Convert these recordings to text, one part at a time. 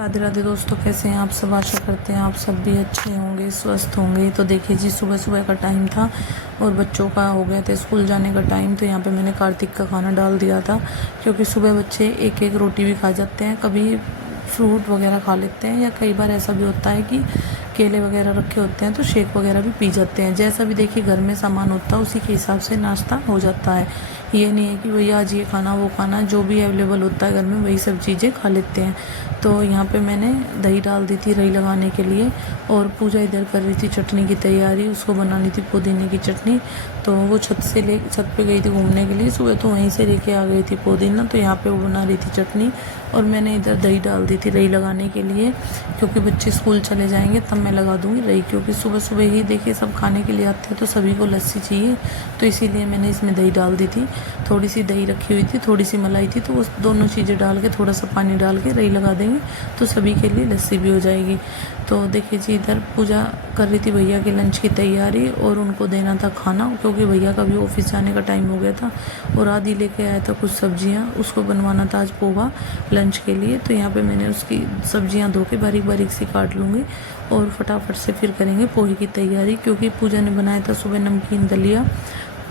राधे राधे दोस्तों, कैसे हैं आप सब। आशा करते हैं आप सब भी अच्छे होंगे, स्वस्थ होंगे। तो देखिए जी, सुबह सुबह का टाइम था और बच्चों का हो गया था स्कूल जाने का टाइम। तो यहाँ पे मैंने कार्तिक का खाना डाल दिया था, क्योंकि सुबह बच्चे एक एक रोटी भी खा जाते हैं, कभी फ्रूट वगैरह खा लेते हैं, या कई बार ऐसा भी होता है कि केले वगैरह रखे होते हैं तो शेक वगैरह भी पी जाते हैं। जैसा भी देखिए घर में सामान होता है उसी के हिसाब से नाश्ता हो जाता है। ये नहीं है कि भैया आज ये खाना वो खाना, जो भी अवेलेबल होता है घर में वही सब चीज़ें खा लेते हैं। तो यहाँ पे मैंने दही डाल दी थी रई लगाने के लिए, और पूजा इधर कर रही थी चटनी की तैयारी, उसको बनानी थी पुदीने की चटनी। तो वो छत पे गई थी घूमने के लिए सुबह, तो वहीं से लेके आ गई थी पुदीना। तो यहाँ पे वो बना रही थी चटनी, और मैंने इधर दही डाल दी थी रई लगाने के लिए, क्योंकि बच्चे स्कूल चले जाएंगे तब मैं लगा दूंगी रई। क्योंकि सुबह सुबह ही देखिए सब खाने के लिए आते हैं तो सभी को लस्सी चाहिए, तो इसीलिए मैंने इसमें दही डाल दी थी। थोड़ी सी दही रखी हुई थी, थोड़ी सी मलाई थी, तो उस दोनों चीज़ें डाल के थोड़ा सा पानी डाल के रई लगा देंगे तो सभी के लिए लस्सी भी हो जाएगी। तो देखिए जी, इधर पूजा कर रही थी भैया के लंच की तैयारी, और उनको देना था खाना, क्योंकि भैया का भी ऑफिस जाने का टाइम हो गया था। और आदि लेके आया था कुछ सब्जियां, उसको बनवाना था आज पोहा लंच के लिए। तो यहाँ पे मैंने उसकी सब्जियां धो के बारीक बारीक सी काट लूँगी, और फटाफट से फिर करेंगे पोहे की तैयारी। क्योंकि पूजा ने बनाया था सुबह नमकीन दलिया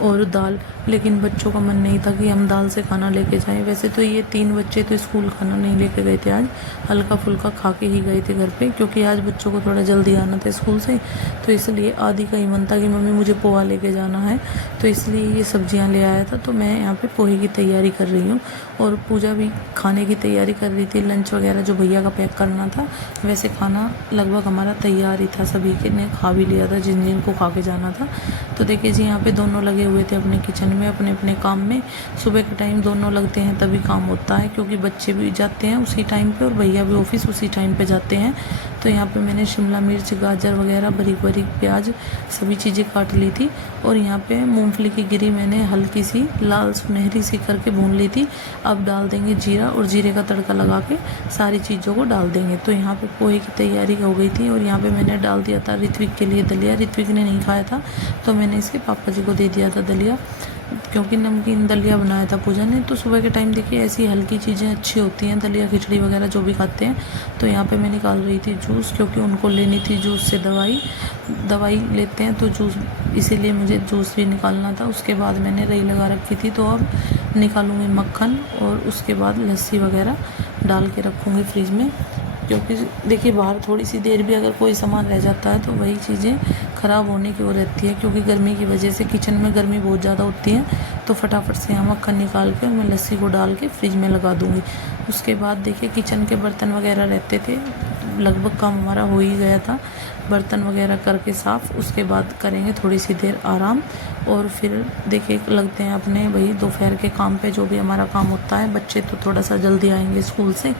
और दाल, लेकिन बच्चों का मन नहीं था कि हम दाल से खाना लेके जाएं। वैसे तो ये 3 बच्चे तो स्कूल खाना नहीं लेके गए थे आज, हल्का फुल्का खा के ही गए थे घर पे, क्योंकि आज बच्चों को थोड़ा जल्दी आना था स्कूल से। तो इसलिए आदि का ही मन था कि मम्मी मुझे पोहा लेके जाना है, तो इसलिए ये सब्जियां ले आया था। तो मैं यहाँ पे पोहे की तैयारी कर रही हूँ, और पूजा भी खाने की तैयारी कर रही थी, लंच वगैरह जो भैया का पैक करना था। वैसे खाना लगभग हमारा तैयार ही था, सभी के ने खा भी लिया था जिन जिन को खा के जाना था। तो देखिए जी, यहाँ पे दोनों लगे हुए थे अपने किचन में, अपने अपने काम में। सुबह के टाइम दोनों लगते हैं तभी काम होता है, क्योंकि बच्चे भी जाते हैं उसी टाइम पे और भैया भी ऑफिस उसी टाइम पे जाते हैं। तो यहाँ पे मैंने शिमला मिर्च, गाजर वगैरह, बारीक बारीक प्याज, सभी चीज़ें काट ली थी। और यहाँ पे मूंगफली की गिरी मैंने हल्की सी लाल सुनहरी सी करके भून ली थी। अब डाल देंगे जीरा, और जीरे का तड़का लगा के सारी चीज़ों को डाल देंगे। तो यहाँ पे पोहे की तैयारी हो गई थी, और यहाँ पे मैंने डाल दिया था ऋत्विक के लिए दलिया। ऋत्विक ने नहीं खाया था तो मैंने इसके पापा जी को दे दिया था दलिया, क्योंकि नमकीन दलिया बनाया था पूजा ने। तो सुबह के टाइम देखिए ऐसी हल्की चीज़ें अच्छी होती हैं, दलिया खिचड़ी वगैरह जो भी खाते हैं। तो यहाँ पे मैं निकाल रही थी जूस, क्योंकि उनको लेनी थी जूस से दवाई लेते हैं तो जूस, इसीलिए मुझे जूस भी निकालना था। उसके बाद मैंने रई लगा रखी थी, तो अब निकालूंगी मक्खन, और उसके बाद लस्सी वगैरह डाल के रखूँगी फ्रिज में। क्योंकि देखिए बाहर थोड़ी सी देर भी अगर कोई सामान रह जाता है तो वही चीज़ें ख़राब होने की वो रहती है, क्योंकि गर्मी की वजह से किचन में गर्मी बहुत ज़्यादा होती है। तो फटाफट से यहाँ मक्खन निकाल के मैं लस्सी को डाल के फ्रिज में लगा दूँगी। उसके बाद देखिए किचन के बर्तन वगैरह रहते थे, लगभग काम हमारा हो ही गया था, बर्तन वगैरह करके साफ़। उसके बाद करेंगे थोड़ी सी देर आराम, और फिर देखिए लगते हैं अपने वही दोपहर के काम पे, जो भी हमारा काम होता है। बच्चे तो थोड़ा सा जल्दी आएंगे स्कूल से,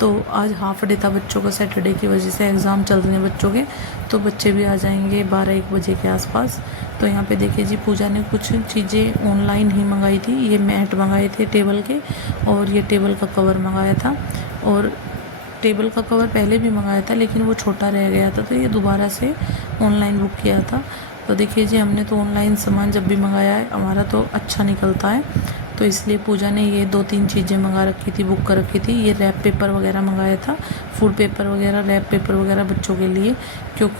तो आज हाफ डे था बच्चों का, सैटरडे की वजह से एग्ज़ाम चल रहे हैं बच्चों के, तो बच्चे भी आ जाएंगे 12-1 बजे के आसपास। तो यहाँ पे देखिए जी, पूजा ने कुछ चीज़ें ऑनलाइन ही मंगाई थी। ये मैट मंगाए थे टेबल के, और ये टेबल का कवर मंगाया था। और टेबल का कवर पहले भी मंगाया था, लेकिन वो छोटा रह गया था, तो ये दोबारा से ऑनलाइन बुक किया था। तो देखिए जी, हमने तो ऑनलाइन सामान जब भी मंगाया है हमारा तो अच्छा निकलता है, तो इसलिए पूजा ने ये 2-3 चीज़ें मंगा रखी थी, बुक कर रखी थी। ये रैप पेपर वगैरह मंगाया था, फूड पेपर वगैरह, रैप पेपर वगैरह बच्चों के लिए, क्योंकि